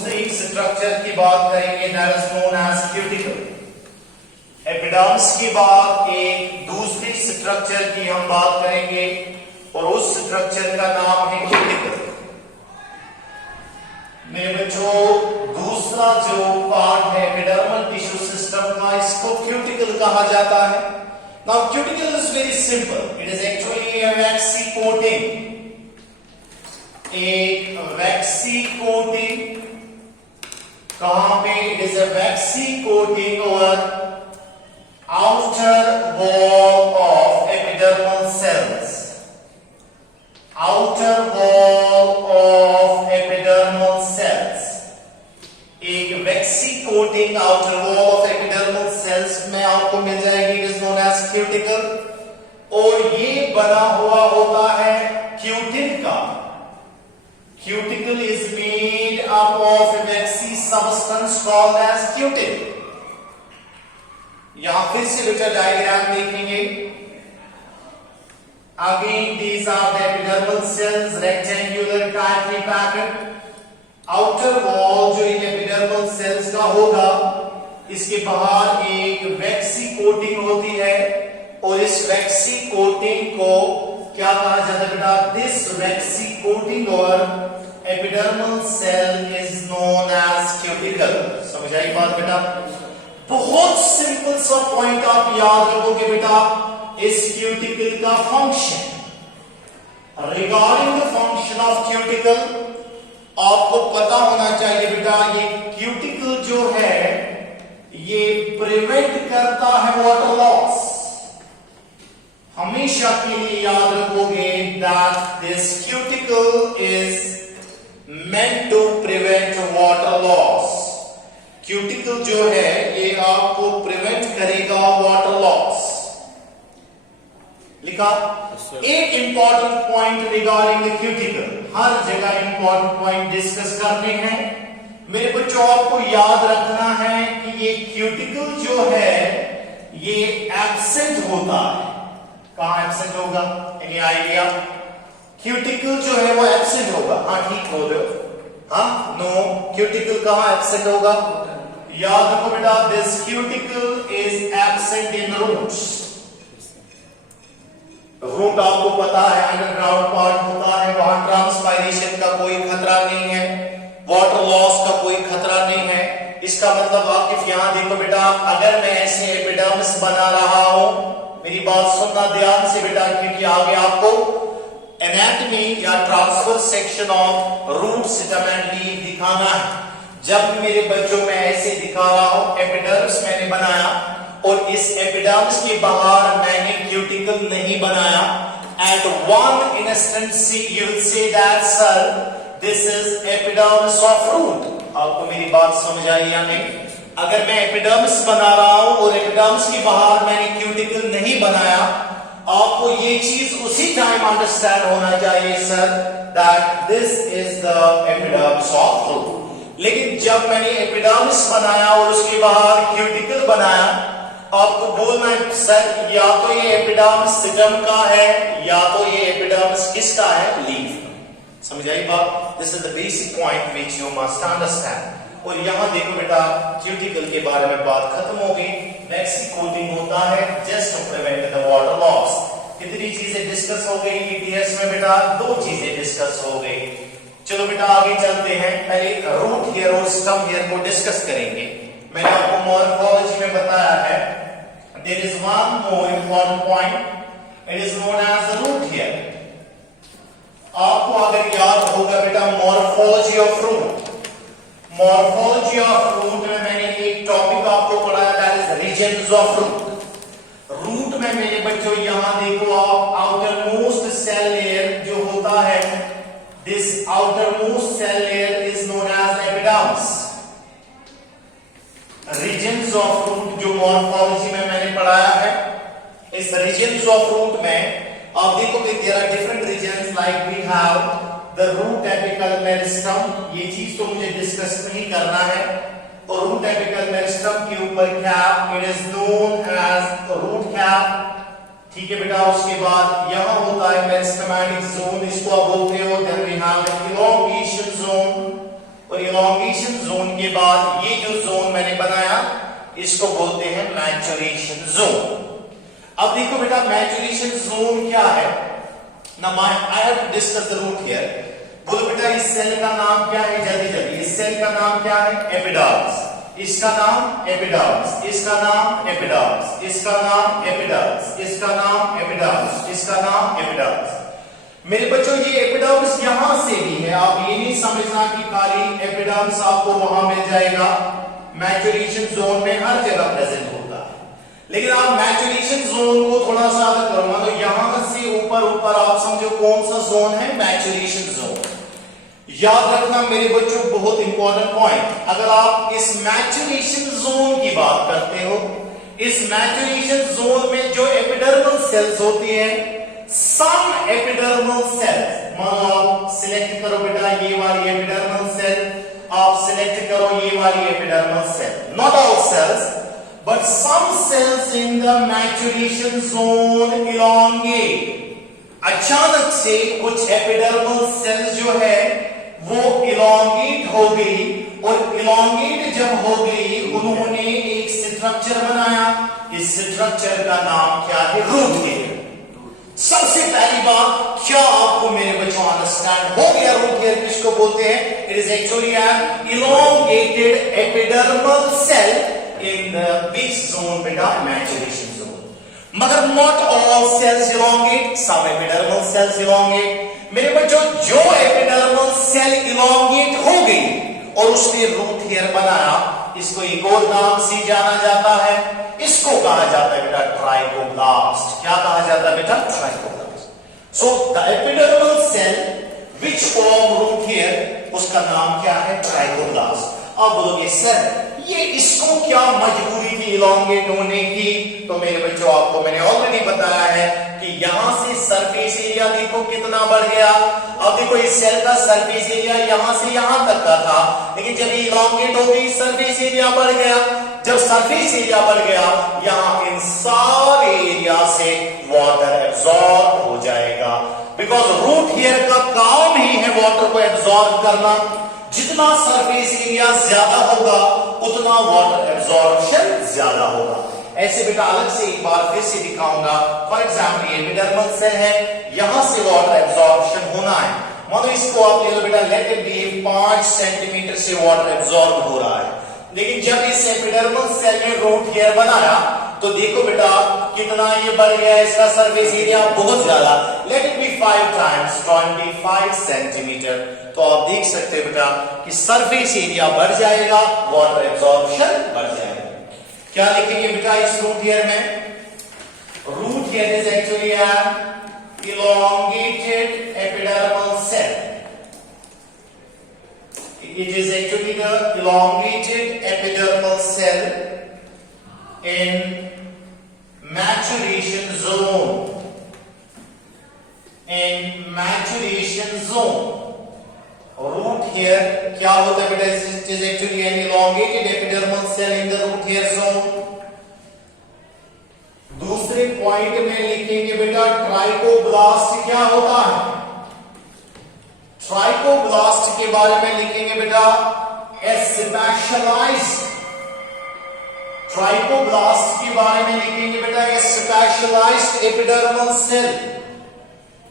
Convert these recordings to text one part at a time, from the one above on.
दूसरी स्ट्रक्चर की बात करेंगे, that is known as cuticle. Epidermis के बाद एक दूसरी स्ट्रक्चर की हम बात करेंगे और उस स्ट्रक्चर का नाम है क्यूटिकल। मेरे बच्चों, दूसरा जो पार्ट है एपिडर्मल टिश्यू सिस्टम का, इसको क्यूटिकल कहा जाता है। Now cuticle is very simple, it is actually a waxy coating, एक वैक्सी कोटिंग। कहां पे? It is a waxy coating over outer wall of epidermal cells, outer wall of epidermal cells. एक waxy coating outer wall of epidermal cells में आपको मिल जाएगी, it is known as cuticle. और ये बना हुआ होता है क्यूटिन का। Cuticle is made up of a waxy substance called as cutin. यहां फिर से बेटा डायग्राम देखेंगे। Again, these are the epidermal cells, rectangular tightly packed. Outer wall जो इन epidermal cells का होगा, इसके बाहर एक वैक्सी कोटिंग होती है और इस वैक्सी कोटिंग को क्या कहा जाता है बेटा? दिस वैक्सी कोटिंग और epidermal cell is known as cuticle. समझ आई बात बेटा? बहुत सिंपल सा पॉइंट आप याद रखोगे बेटा, इस क्यूटिकल का function. Regarding the function of cuticle आपको पता होना चाहिए बेटा, ये क्यूटिकल जो है ये प्रिवेंट करता है वाटर लॉस। हमेशा के लिए याद रखोगे that this cuticle is meant to prevent water loss. Cuticle जो है ये आपको प्रिवेंट करेगा वाटर लॉस। लिखा? एक important point regarding the cuticle, हर जगह इंपॉर्टेंट पॉइंट डिस्कस करने हैं मेरे बच्चों। आपको याद रखना है कि ये क्यूटिकल जो है ये एब्सेंट होता है। कहां एब्सेंट होगा? Any idea? क्यूटिकल जो है वो एब्सेंट होगा। हाँ ठीक बोल रहे हो। हाँ नो, क्यूटिकल कहां एब्सेंट होगा? याद रखो बेटा, this cuticle is absent in roots. Root आपको पता है अंडरग्राउंड पार्ट होता है, वहां ट्रांसपायरेशन का कोई खतरा नहीं है, वाटर लॉस का कोई खतरा नहीं है। इसका मतलब आप यहां देखो बेटा, अगर मैं ऐसे एपिडर्मिस बना रहा हूं, मेरी बात सुनना ध्यान से बेटा, क्योंकि आगे आपको एनाटॉमी या transfer section of root system and leaf दिखाना है। जब मेरे बच्चों में ऐसे दिखा रहा हूं, एपिडर्मिस मैंने बनाया और इस एपिडर्मिस के बाहर मैंने क्यूटिकल नहीं बनाया, at one instant you will say that sir this is epidermis of root. आपको मेरी बात समझ आई या नहीं? अगर मैं एपिडर्मिस बना रहा हूं और एपिडर्मिस के बाहर मैंने क्यूटिकल नहीं बनाया, आपको ये चीज उसी टाइम अंडरस्टैंड होना चाहिए sir that this is the epidermis of root. लेकिन जब मैंने एपिडर्मिस बनाया और उसके बाहर क्यूटिकल बनाया, आपको बोलना है सर या तो ये एपिडर्मिस सिस्टम का है या तो ये एपिडर्मिस किसका है? लीफ। समझ आई बात? This is the basic point which you must understand. और यहां देखो बेटा, क्यूटिकल के बारे में बात खत्म हो गई। वैक्सी कोटिंग होता है just to prevent the water loss. कितनी चीजें डिस्कस हो गई ईटीएस में बेटा? दो चीजें डिस्कस हो गई। चलो बेटा आगे चलते हैं। पहले रूट हेयर और स्टम हेयर को डिस्कस करेंगे। मैंने आपको मॉर्फोलॉजी में बताया है, there is one more important point, it is known as the root hair. आपको अगर याद होगा बेटा, morphology of root, morphology of root में मैंने एक टॉपिक आपको पढ़ाया, that is regions of root. Root में मेरे बच्चों यहां देखो आप, आउटर मोस्ट सेल लेयर जो होता है, this outer most cell layer is known as epidermis. Regions of root जो मॉर्फोलॉजी में मैंने पढ़ाया है, इस रीजन्स ऑफ रूट में आप देखोगे there are different regions, like we have the root apical meristem. ये चीज तो मुझे डिस्कस नहीं करना है। और रूट एपिकल मेरिस्टम के ऊपर cap, it is known as root cap. ठीक है बेटा, उसके बाद यहां होता है मेरिस्टेमेटिक जोन, इसको आप बोलते हो। Then we have the elongation zone, और इलॉन्गेशन जोन के बाद ये जो जोन मैंने बनाया इसको बोलते हैं मैचुरेशन जोन। अब देखो बेटा मैचुरेशन जोन क्या है ना, I have to discuss the root here. बोलो बेटा इस सेल का नाम क्या है, जल्दी जल्दी, इस सेल का नाम क्या है, एपिडर्मिस। इसका नाम एपिडर्मिस, इसका नाम एपिडर्मिस, इसका नाम एपिडर्मिस, इसका नाम एपिडर्मिस, इसका नाम एपिडर्मिस। मेरे बच्चों ये एपिडर्मिस यहां से भी है, आप ये नहीं समझना कि खाली एपिडर्मिस आपको वहां मिल जाएगा, मैचुरेशन जोन में हर जगह प्रेजेंट होता है। लेकिन आप मैचुरेशन जोन को थोड़ा सा अलग करो, मतलब यहां से ऊपर ऊपर आप समझो कौन सा जोन है, मैचुरेशन जोन। याद रखना मेरे बच्चों बहुत इंपॉर्टेंट पॉइंट, अगर आप इस मैचुरेशन जोन की बात करते हो, इस मैचुरेशन जोन में जो एपिडर्मल सेल्स होती हैं, सम एपिडर्मल सेल्स, मानो आप सिलेक्ट करो बेटा ये वाली एपिडर्मल सेल, आप सिलेक्ट करो ये वाली epidermal cell, not all cells but some cells in the maturation zone elongate. अचानक से कुछ एपिडर्मल सेल्स जो है वो इलॉन्गेट हो गई, और इलॉन्गेट जब हो गई उन्होंने एक स्ट्रक्चर बनाया, इस स्ट्रक्चर का नाम क्या है, रूट हेयर। सबसे पहली बात, क्या आपको मेरे बच्चों अंडरस्टैंड हो गया रूट हेयर किसको बोलते हैं? It is actually an elongated epidermal cell in the which zone बेटा, मैचुरेशन जोन। मगर not all cells elongate, some epidermal cells elongate. मेरे बच्चों जो एपिडर्मल सेल इलॉन्गेट हो गई और उसने रूट हेयर बनाया, इसको एक और नाम से जाना जाता है, इसको कहा जाता है बेटा ट्राइकोब्लास्ट। क्या कहा जाता है बेटा? Trichoblast. So the epidermal cell which form root hair, उसका नाम क्या है? ट्राइकोब्लास्ट। अब बोलोगे सर ये इसको क्या मजबूरी थी इलॉन्गेट होने की? तो मेरे बच्चों आपको मैंने ऑलरेडी बताया है कि यहां से सरफेस एरिया देखो कितना बढ़ गया। अब देखो इस सेल का सरफेस एरिया यहां से यहां तक का था, लेकिन जब ये इलॉन्गेट हो गई सरफेस एरिया बढ़ गया। जब सरफेस एरिया बढ़ गया, यहां इन सारे एरिया से वाटर एब्जॉर्ब हो जाएगा, बिकॉज रूट हेयर का काम ही है वाटर को एब्जॉर्ब करना। जितना सरफेस एरिया ज्यादा होगा उतना वाटर एब्जॉर्प्शन ज्यादा होगा। ऐसे बेटा अलग से एक बार फिर से दिखाऊंगा। फॉर एग्जाम्पल ये एपिडर्मल सेल है, यहां से वाटर एब्जॉर्प्शन होना है, मानो इसको आप ले लो बेटा, लेट इट बी 5 सेंटीमीटर से वाटर एब्जॉर्ब हो रहा है। लेकिन जब इस एपिडर्मल सेल ने रूट हेयर बनाया तो देखो बेटा कितना ये बढ़ गया, इसका सरफेस एरिया बहुत ज्यादा, let it be 5 times 25 centimetre. तो आप देख सकते हो बेटा कि सरफेस एरिया बढ़ जाएगा, वाटर एब्जॉर्प्शन बढ़ जाएगा। क्या लिखेंगे बेटा इस रूट हेयर में? Root hair is actually an elongated epidermal cell. It is actually the elongated epidermal cell in maturation zone. In maturation zone, root hair क्या होता है बेटा? It is actually an elongated epidermal cell in the root hair zone. दूसरे point में लिखेंगे बेटा trichoblast क्या होता है? ट्राइकोब्लास्ट के बारे में लिखेंगे बेटा ए स्पेशलाइज्ड, ट्राइकोब्लास्ट के बारे में लिखेंगे बेटा a specialized epidermal cell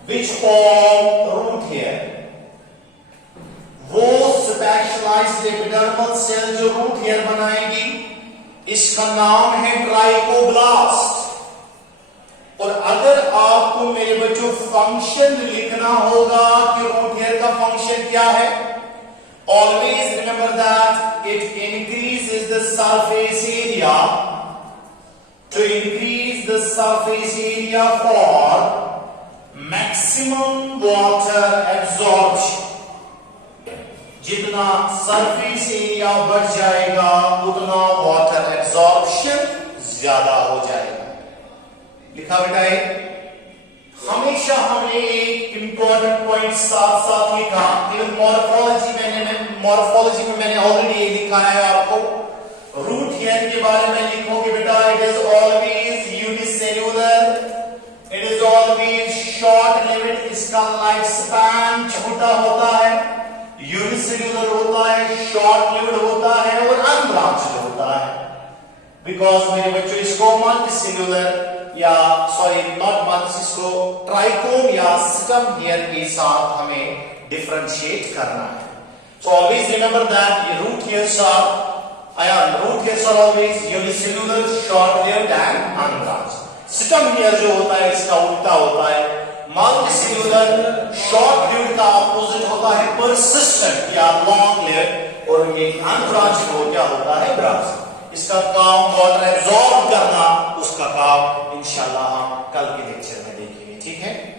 which form root hair. वो स्पेशलाइज्ड एपिडर्मल सेल जो रूट हेयर बनाएगी, इसका नाम है ट्राइकोब्लास्ट। और अगर आपको मेरे बच्चों फंक्शन लिखना होगा कि रूट हेयर का फंक्शन क्या है, always remember that it increases the surface area, to increase the surface area for maximum water absorption. जितना सरफेस एरिया बढ़ जाएगा उतना वाटर एब्जॉर्प्शन ज्यादा हो जाएगा। लिखा बेटा है, हमेशा हमने एक इंपॉर्टेंट पॉइंट साथ साथ लिखा। इवन मॉर्फोलॉजी में मैंने ऑलरेडी ये लिखा है आपको। रूट हेयर के बारे में लिखोगे बेटा, it is always unicellular, it is always short lived, इसका लाइफ स्पैन छोटा होता है, यूनिसेल्यूलर होता है, बिकॉज मेरे बच्चों इसको मल्टीसेल्यूलर या सॉरी नॉट मल्टी, इसको ट्राइकोम या सिस्टम हेयर के साथ हमें डिफरेंशिएट करना है. So always remember that the root hairs are always unicellular, short-haired and unbranched. Stem hair जो होता है इसका उल्टा होता है. Multicellular, short-haired का opposite होता है persistent या long-haired, और एक unbranched हो क्या होता है branched. इसका काम वाटर एब्जॉर्ब करना, उसका काम इंशाल्लाह हम कल के लेक्चर में देखेंगे. ठीक है.